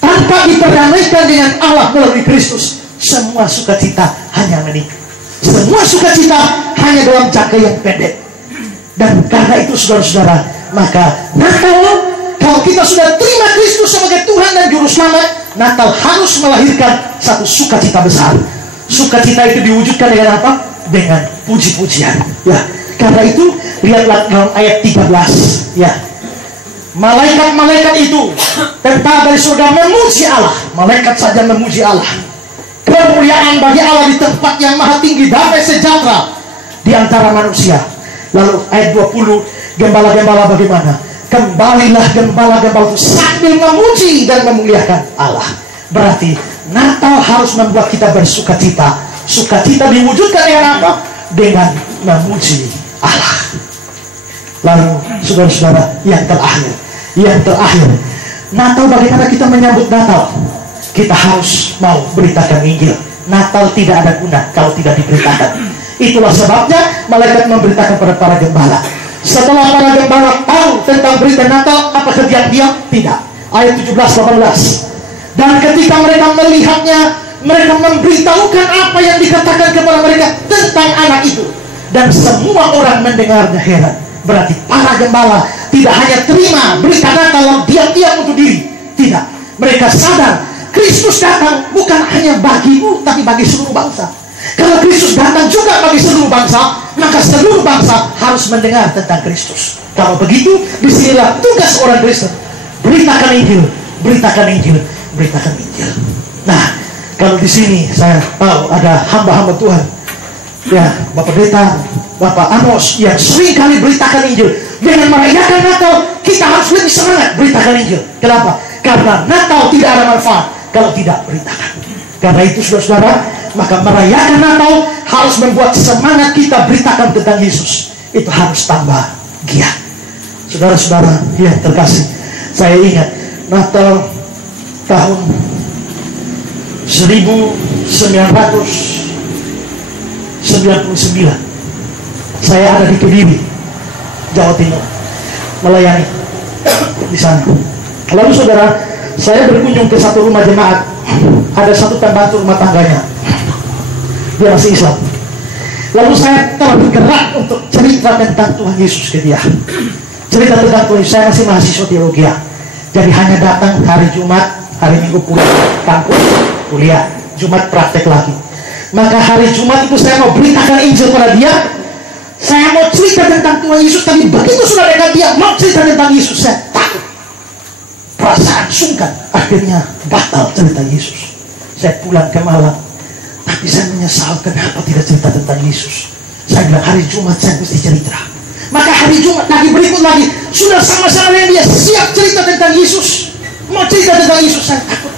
Tanpa diperdamaikan dengan Allah melalui Kristus, semua sukacita hanya menipu. Semua sukacita hanya dalam jangka yang pendek. Dan karena itu saudara-saudara, maka Natal, kalau kita sudah terima Kristus sebagai Tuhan dan Juru Selamat, Natal harus melahirkan satu sukacita besar. Sukacita itu diwujudkan dengan apa? Dengan puji-pujian. Ya, karena itu lihatlah dalam ayat 13. Ya, malaikat-malaikat itu tentara dari surga memuji Allah. Malaikat saja memuji Allah. Kemuliaan bagi Allah di tempat yang maha tinggi, damai sejahtera di antara manusia. Lalu ayat 20, gembala-gembala bagaimana? Kembalilah gembala-gembala itu sambil memuji dan memuliakan Allah. Berarti Natal harus membuat kita bersukacita. Sukacita diwujudkan dengan apa? Dengan memuji Allah. Lalu saudara-saudara, yang terakhir, Natal, bagaimana kita menyambut Natal? Kita harus mau beritakan Injil. Natal tidak ada guna kalau tidak diberitakan. Itulah sebabnya malaikat memberitakan pada para gembala. Setelah para gembala tahu tentang berita Natal, apakah diam-diam? Tidak. Ayat 17-18. Dan ketika mereka melihatnya, mereka memberitahukan apa yang dikatakan kepada mereka tentang anak itu. Dan semua orang mendengarnya heran. Berarti para gembala tidak hanya terima berita Natal lalu diam-diam untuk diri. Tidak, mereka sadar Kristus datang bukan hanya bagimu, tapi bagi seluruh bangsa. Kalau Kristus datang juga bagi seluruh bangsa, maka seluruh bangsa harus mendengar tentang Kristus. Kalau begitu, disinilah tugas orang Kristen. Beritakan Injil, beritakan Injil, beritakan Injil. Nah, kalau di sini saya tahu ada hamba-hamba Tuhan, ya, Bapak Pendeta, Bapak Amos yang sering kali beritakan Injil. Dengan merayakan Natal, kita harus lebih semangat beritakan Injil. Kenapa? Karena Natal tidak ada manfaat kalau tidak beritakan. Karena itu saudara-saudara, maka merayakan Natal harus membuat semangat kita beritakan tentang Yesus. Itu harus tambah giat. Saudara-saudara yang terkasih, saya ingat Natal tahun 1999. Saya ada di Kediri, Jawa Timur, melayani di sana. Lalu saudara, saya berkunjung ke satu rumah jemaat. Ada satu pembantu rumah tangganya, dia masih Islam. Lalu saya tergerak untuk cerita tentang Tuhan Yesus ke dia. Cerita tentang Tuhan Yesus. Saya masih mahasiswa teologi, jadi hanya datang hari Jumat, hari Minggu pulang kampus kuliah, Jumat praktek lagi. Maka hari Jumat itu saya mau beritakan Injil pada dia. Saya mau cerita tentang Tuhan Yesus, tapi begitu sudah dekat dia mau cerita tentang Yesus, saya takut, perasaan sungkan. Akhirnya batal cerita Yesus. Saya pulang ke Malang, tapi saya menyesal kenapa tidak cerita tentang Yesus. Saya bilang hari Jumat saya mesti cerita. Maka hari Jumat lagi berikut lagi, sudah sama-sama dengan dia siap cerita tentang Yesus, mau cerita tentang Yesus. Saya takut,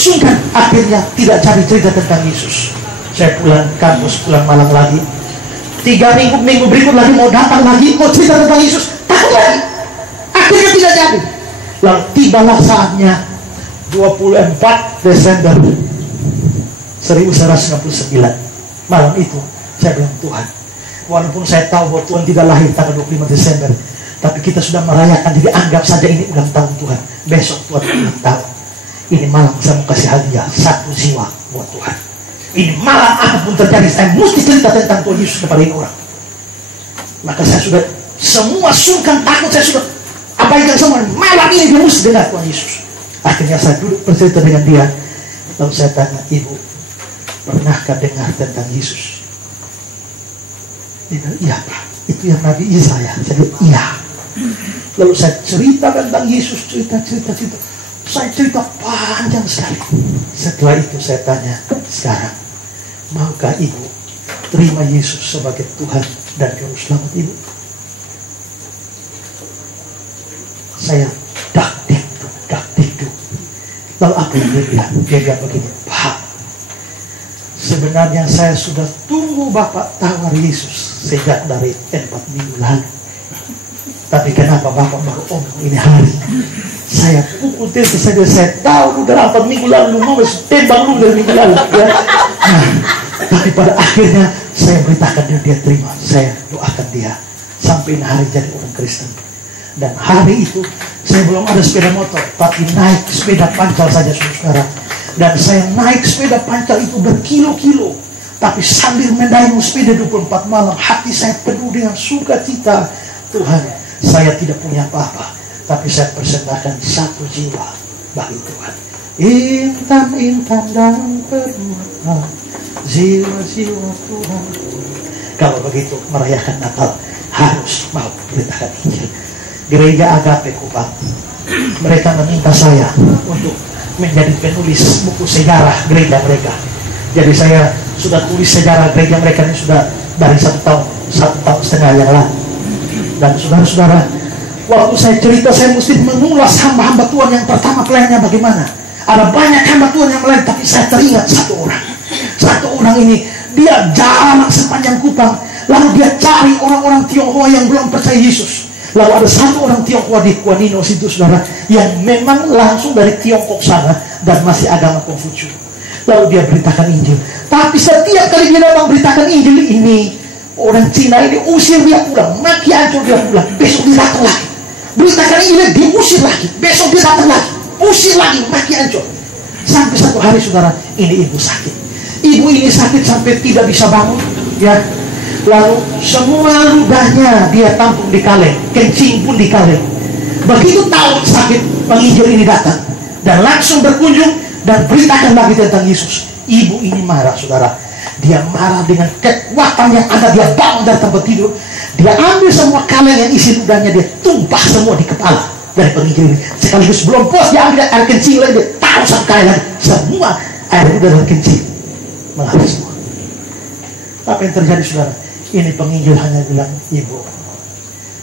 sungkan. Akhirnya tidak cari cerita tentang Yesus. Saya pulang kampus, pulang Malang lagi. 3 minggu berikut lagi mau datang lagi, mau cerita tentang Yesus, takut lagi. Akhirnya tidak jadi. Lalu tibalah saatnya 24 Desember 1999. Malam itu saya bilang, Tuhan, walaupun saya tahu bahwa Tuhan tidak lahir tanggal 25 Desember, tapi kita sudah merayakan, jadi anggap saja ini ulang tahun Tuhan. Besok Tuhan ulang tahun. Ini malam saya mau kasih hadiah 1 jiwa buat Tuhan. Ini malam apapun terjadi, saya mesti cerita tentang Tuhan Yesus kepada ini orang. Maka saya sudah semua sungkan, takut, saya sudah abaikan semua. Malam ini dia mesti dengar Tuhan Yesus. Akhirnya saya duduk bercerita dengan dia. Lalu saya tanya, Ibu, pernahkah dengar tentang Yesus? Dia bilang, iya Pak, itu yang Nabi Isa ya. Saya bilang, iya. Lalu saya cerita tentang Yesus, cerita. Saya cerita panjang sekali. Setelah itu saya tanya, sekarang maukah Ibu terima Yesus sebagai Tuhan dan Juru Selamat Ibu? Saya dak dikduk. Lalu apa yang dia bilang? Dia bilang begini, Pak, sebenarnya saya sudah tunggu Bapak tawar Yesus sejak dari 4 minggu lalu. Tapi kenapa Bapak baru omong ini hari? Saya pukul tersebut saja, saya tahu udah 4 minggu lalu, mau tembak dulu dari minggu lalu ya. Nah, tapi pada akhirnya saya beritakan dia terima. Saya doakan dia sampai hari jadi orang Kristen. Dan hari itu saya belum ada sepeda motor, tapi naik sepeda pancal saja saudara. Dan saya naik sepeda pancal itu berkilo-kilo, tapi sambil mendayung sepeda 24 malam, hati saya penuh dengan sukacita. Tuhan, saya tidak punya apa-apa, tapi saya persembahkan 1 jiwa bagi Tuhan. Intan-intan dan permata, jiwa-jiwa Tuhan. Kalau begitu merayakan Natal harus mau beritakan Injil. Gereja Agape Kupang, mereka meminta saya untuk menjadi penulis buku sejarah gereja mereka. Jadi saya sudah tulis sejarah gereja mereka ini sudah dari 1 tahun setengah yang lalu. Dan saudara-saudara, waktu saya cerita, saya mesti mengulas hamba-hamba Tuhan yang pertama pelayannya bagaimana. Ada banyak hamba Tuhan yang lain, tapi saya teringat satu orang ini, dia jalan sepanjang Kupang, lalu dia cari orang-orang Tionghoa yang belum percaya Yesus. Lalu ada satu orang Tionghoa di Kuanino situ saudara, yang memang langsung dari Tiongkok sana dan masih agama Konghucu. Lalu dia beritakan Injil, tapi setiap kali dia datang beritakan Injil ini, orang Cina ini usir dia pulang, maki hancur dia pulang. Besok dia datang lagi, beritakan Injil, diusir lagi. Besok dia datang lagi, usir lagi, maki hancur. Sampai satu hari saudara, ini ibu sakit. Ibu ini sakit sampai tidak bisa bangun, ya. Lalu semua lubangnya dia tampung di kaleng, kencing pun di kaleng. Begitu tahu sakit, penginjil ini datang dan langsung berkunjung dan beritakan lagi tentang Yesus. Ibu ini marah saudara. Dia marah dengan kekuatan yang ada. Dia bangun dari tempat tidur. Dia ambil semua kaleng yang isi ludahnya, dia tumpah semua di kepala dari penginjil ini. Sekaligus belum puas, dia ambil air kencing lagi, dia taruh sama kaleng lagi. Semua air ludah dan kencing mengalir semua. Apa yang terjadi saudara? Ini penginjil hanya bilang, ibu,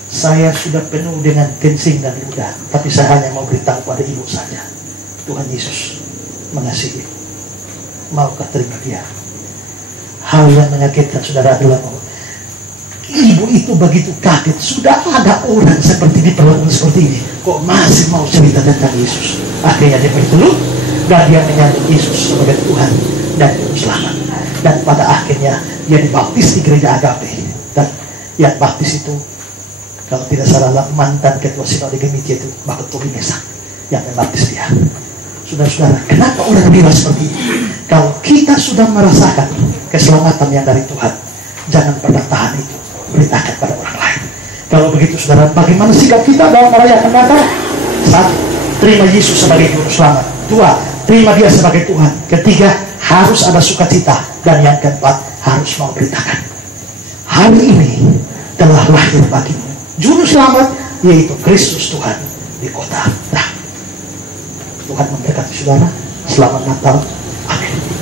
saya sudah penuh dengan kencing dan ludah, tapi saya hanya mau beritahu pada ibu saja, Tuhan Yesus mengasihi. Maukah terima dia? Hal yang menyakitkan saudara adalah ibu itu begitu kaget. Sudah ada orang seperti diperlakukan seperti ini, kok masih mau cerita tentang Yesus? Akhirnya dia bertelut dan dia menyambut Yesus sebagai Tuhan dan Juru Selamat. Dan pada akhirnya dia dibaptis di gereja Agape. Dan yang baptis itu, kalau tidak salah, mantan ketua sinode Gemitia itu Bapak Tobi Mesak yang membaptis dia. Saudara-saudara, kenapa orang bilang seperti itu? Kalau kita sudah merasakan keselamatan yang dari Tuhan, jangan pernah tahan itu, beritakan pada orang lain. Kalau begitu saudara, bagaimana sikap kita dalam merayakan Natal? 1. Terima Yesus sebagai Juru Selamat. 2. Terima dia sebagai Tuhan. 3. Harus ada sukacita. Dan yang 4, harus mau beritakan. Hari ini telah lahir bagimu Juru Selamat, yaitu Kristus Tuhan di kota Daud. Tuhan memberkati saudara. Selamat Natal. Amin.